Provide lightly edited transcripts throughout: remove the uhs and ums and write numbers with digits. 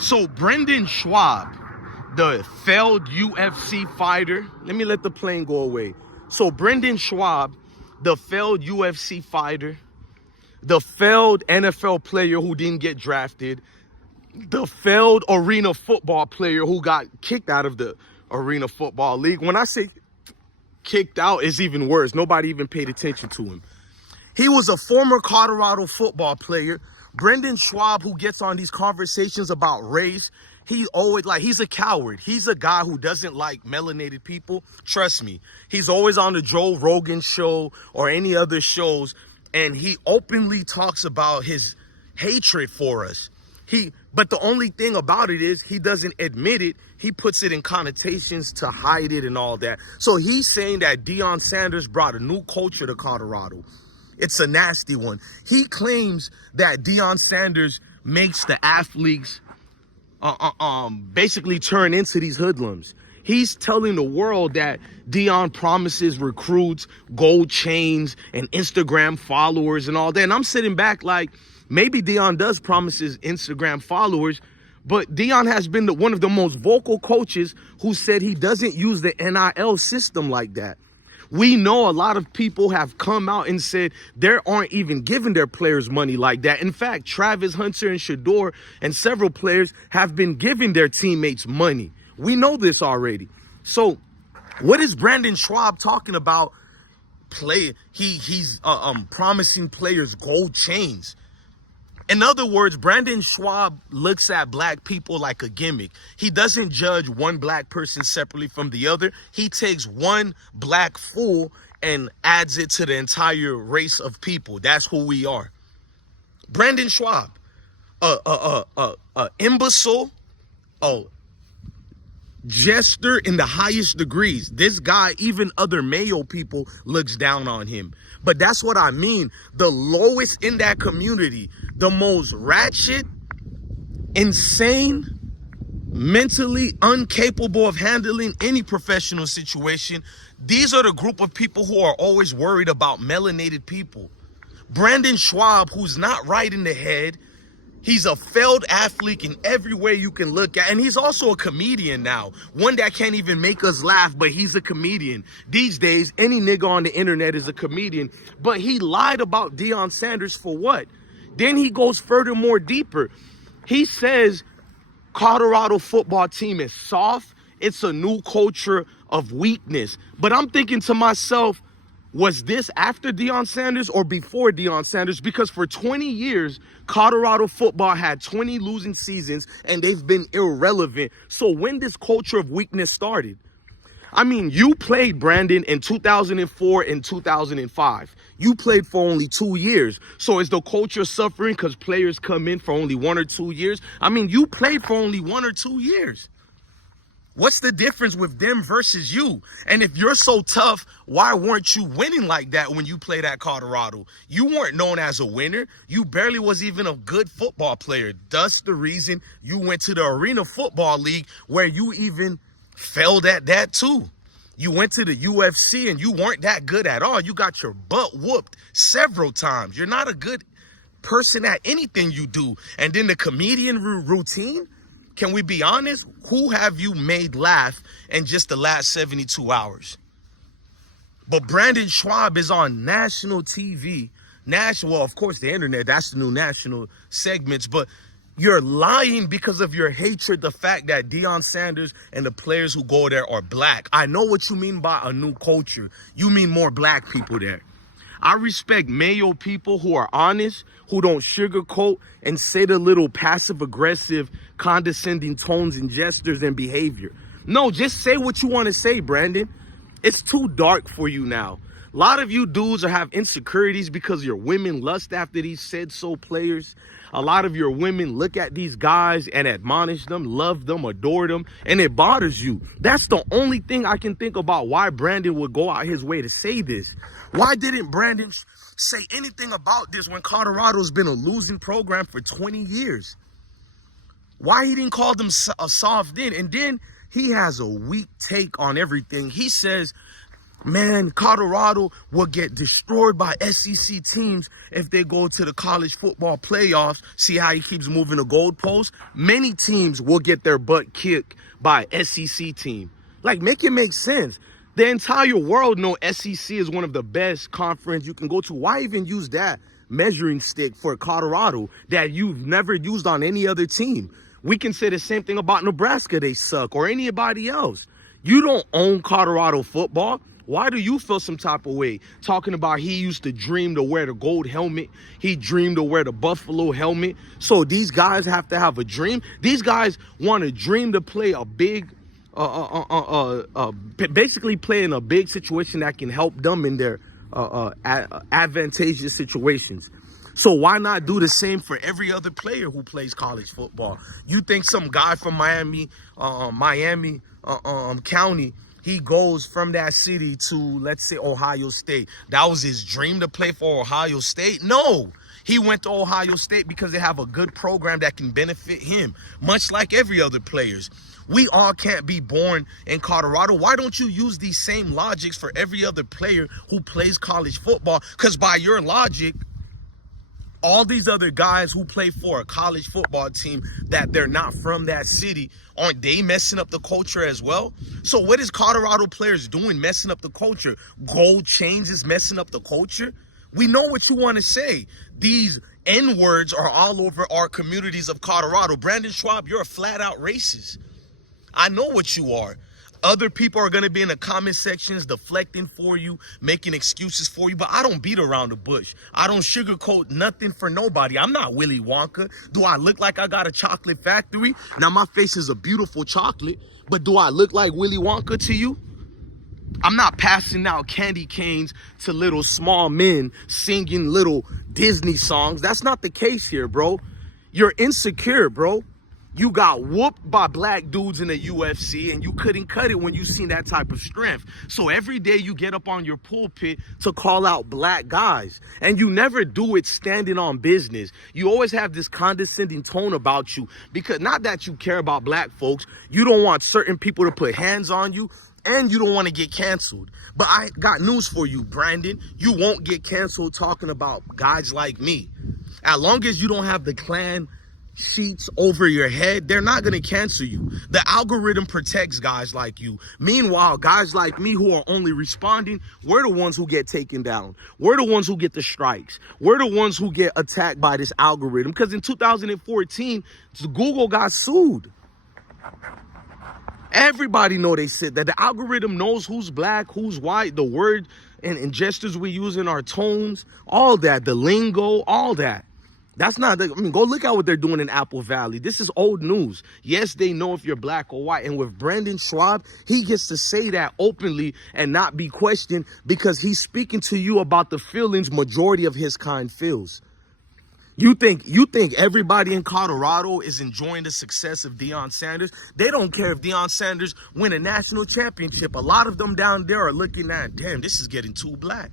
So Brendan Schaub, the failed UFC fighter, let me let the plane go away. So Brendan Schaub, the failed UFC fighter, the failed NFL player who didn't get drafted, the failed arena football player who got kicked out of the arena football league. When I say kicked out, it's even worse. Nobody even paid attention to him. He was a former Colorado football player. Brendan Schaub, who gets on these conversations about race, he always he's a coward. He's a guy who doesn't like melanated people. Trust me. He's always on the Joe Rogan show or any other shows, and he openly talks about his hatred for us. But the only thing about it is he doesn't admit it. He puts it in connotations to hide it and all that. So he's saying that Deion Sanders brought a new culture to Colorado. It's a nasty one. He claims that Deion Sanders makes the athletes basically turn into these hoodlums. He's telling the world that Deion promises recruits gold chains and Instagram followers and all that. And I'm sitting back like, maybe Deion does promise his Instagram followers, but Deion has been one of the most vocal coaches who said he doesn't use the NIL system like that. We know a lot of people have come out and said they aren't even giving their players money like that. In fact, Travis Hunter and Shador and several players have been giving their teammates money. We know this already. So what is Brendan Schaub talking about? He's promising players gold chains. In other words, Brendan Schaub looks at black people like a gimmick. He doesn't judge one black person separately from the other. He takes one black fool and adds it to the entire race of people. That's who we are. Brendan Schaub, imbecile, jester in the highest degrees. This guy, even other Mayo people, looks down on him. But that's what I mean. The lowest in that community, the most ratchet, insane, mentally incapable of handling any professional situation. These are the group of people who are always worried about melanated people. Brendan Schaub, who's not right in the head, he's a failed athlete in every way you can look at. And he's also a comedian now. One that can't even make us laugh, but he's a comedian. These days, any nigga on the internet is a comedian. But he lied about Deion Sanders for what? Then he goes furthermore deeper. He says Colorado football team is soft. It's a new culture of weakness. But I'm thinking to myself, was this after Deion Sanders or before Deion Sanders? Because for 20 years, Colorado football had 20 losing seasons and they've been irrelevant. So when this culture of weakness started? I mean, you played, Brandon, in 2004 and 2005. You played for only 2 years. So is the culture suffering because players come in for only 1 or 2 years? I mean, you played for only 1 or 2 years. What's the difference with them versus you? And if you're so tough, why weren't you winning like that when you played at Colorado? You weren't known as a winner. You barely was even a good football player. That's the reason you went to the Arena Football League, where you even failed at that too. You went to the UFC and you weren't that good at all. You got your butt whooped several times. You're not a good person at anything you do. And then the comedian routine, can we be honest? Who have you made laugh in just the last 72 hours? But Brendan Schaub is on national TV. Well, of course, the internet, that's the new national segments. But you're lying because of your hatred, the fact that Deion Sanders and the players who go there are black. I know what you mean by a new culture. You mean more black people there. I respect Mayo people who are honest, who don't sugarcoat and say the little passive-aggressive, condescending tones and gestures and behavior. No, just say what you want to say, Brandon. It's too dark for you now. A lot of you dudes have insecurities because your women lust after these said-so players. A lot of your women look at these guys and admonish them, love them, adore them, and it bothers you. That's the only thing I can think about why Brandon would go out his way to say this. Why didn't Brandon say anything about this when Colorado's been a losing program for 20 years? Why he didn't call them a soft then? And then he has a weak take on everything. He says Man, Colorado will get destroyed by SEC teams if they go to the college football playoffs. See how he keeps moving the goalposts? Many teams will get their butt kicked by SEC team. Like, make it make sense. The entire world know SEC is one of the best conference you can go to. Why even use that measuring stick for Colorado that you've never used on any other team? We can say the same thing about Nebraska. They suck, or anybody else. You don't own Colorado football. Why do you feel some type of way? Talking about he used to dream to wear the gold helmet. He dreamed to wear the buffalo helmet. So these guys have to have a dream. These guys want to dream to play a big, basically play in a big situation that can help them in their advantageous situations. So why not do the same for every other player who plays college football? You think some guy from Miami County, he goes from that city to, let's say, Ohio State. That was his dream to play for Ohio State? No. He went to Ohio State because they have a good program that can benefit him, much like every other players. We all can't be born in Colorado. Why don't you use these same logics for every other player who plays college football? Because by your logic, all these other guys who play for a college football team that they're not from that city, aren't they messing up the culture as well? So what is Colorado players doing messing up the culture? Gold chains is messing up the culture? We know what you want to say. These N-words are all over our communities of Colorado. Brandon Schaub, you're a flat-out racist. I know what you are. Other people are going to be in the comment sections deflecting for you, making excuses for you, but I don't beat around the bush. I don't sugarcoat nothing for nobody. I'm not Willy Wonka. Do I look like I got a chocolate factory? Now, my face is a beautiful chocolate, but do I look like Willy Wonka to you? I'm not passing out candy canes to little small men singing little Disney songs. That's not the case here, bro. You're insecure, bro. You got whooped by black dudes in the UFC and you couldn't cut it when you seen that type of strength. So every day you get up on your pulpit to call out black guys, and you never do it standing on business. You always have this condescending tone about you, because not that you care about black folks, you don't want certain people to put hands on you, and you don't want to get canceled. But I got news for you, Brandon. You won't get canceled talking about guys like me. As long as you don't have the clan sheets over your head, they're not going to cancel you. The algorithm protects guys like you. Meanwhile, guys like me who are only responding, we're the ones who get taken down. We're the ones who get the strikes. We're the ones who get attacked by this algorithm. Because in 2014, Google got sued. Everybody know they said that the algorithm knows who's black, who's white, the word and gestures we use in our tones, all that, the lingo, all that. That's not, go look at what they're doing in Apple Valley. This is old news. Yes, they know if you're black or white. And with Brandon Schaub, he gets to say that openly and not be questioned, because he's speaking to you about the feelings majority of his kind feels. You think everybody in Colorado is enjoying the success of Deion Sanders? They don't care if Deion Sanders win a national championship. A lot of them down there are looking at, damn, this is getting too black.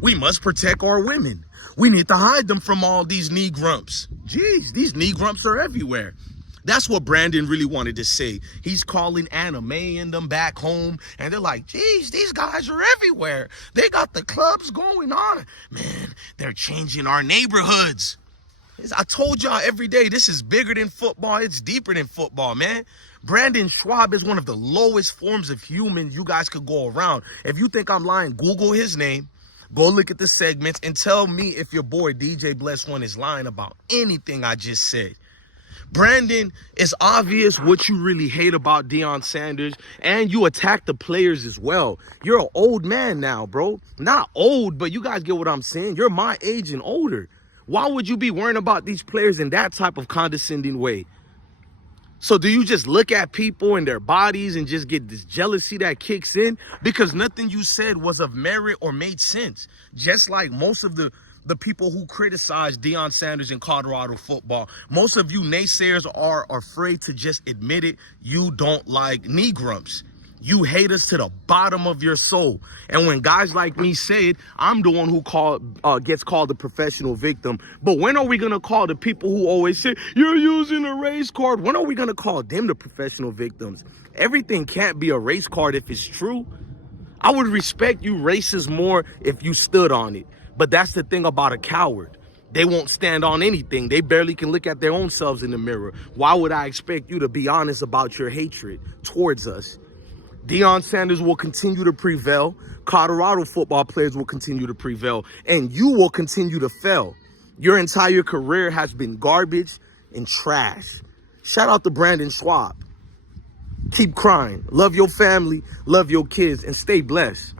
We must protect our women. We need to hide them from all these knee grumps. Jeez, these knee grumps are everywhere. That's what Brandon really wanted to say. He's calling anime and them back home, and they're like, geez, these guys are everywhere. They got the clubs going on. Man, they're changing our neighborhoods. I told y'all every day, this is bigger than football. It's deeper than football, man. Brandon Schaub is one of the lowest forms of human you guys could go around. If you think I'm lying, Google his name. Go look at the segments and tell me if your boy DJ Bless One is lying about anything I just said. Brandon, it's obvious what you really hate about Deion Sanders, and you attack the players as well. You're an old man now, bro. Not old, but you guys get what I'm saying. You're my age and older. Why would you be worrying about these players in that type of condescending way? So do you just look at people and their bodies and just get this jealousy that kicks in? Because nothing you said was of merit or made sense. Just like most of the people who criticize Deion Sanders in Colorado football, most of you naysayers are afraid to just admit it. You don't like knee grumps. You hate us to the bottom of your soul. And when guys like me say it, I'm the one who gets called the professional victim. But when are we going to call the people who always say, you're using a race card? When are we going to call them the professional victims? Everything can't be a race card if it's true. I would respect you racists more if you stood on it. But that's the thing about a coward. They won't stand on anything. They barely can look at their own selves in the mirror. Why would I expect you to be honest about your hatred towards us? Deion Sanders will continue to prevail. Colorado football players will continue to prevail. And you will continue to fail. Your entire career has been garbage and trash. Shout out to Brandon Schaub. Keep crying. Love your family, love your kids, and stay blessed.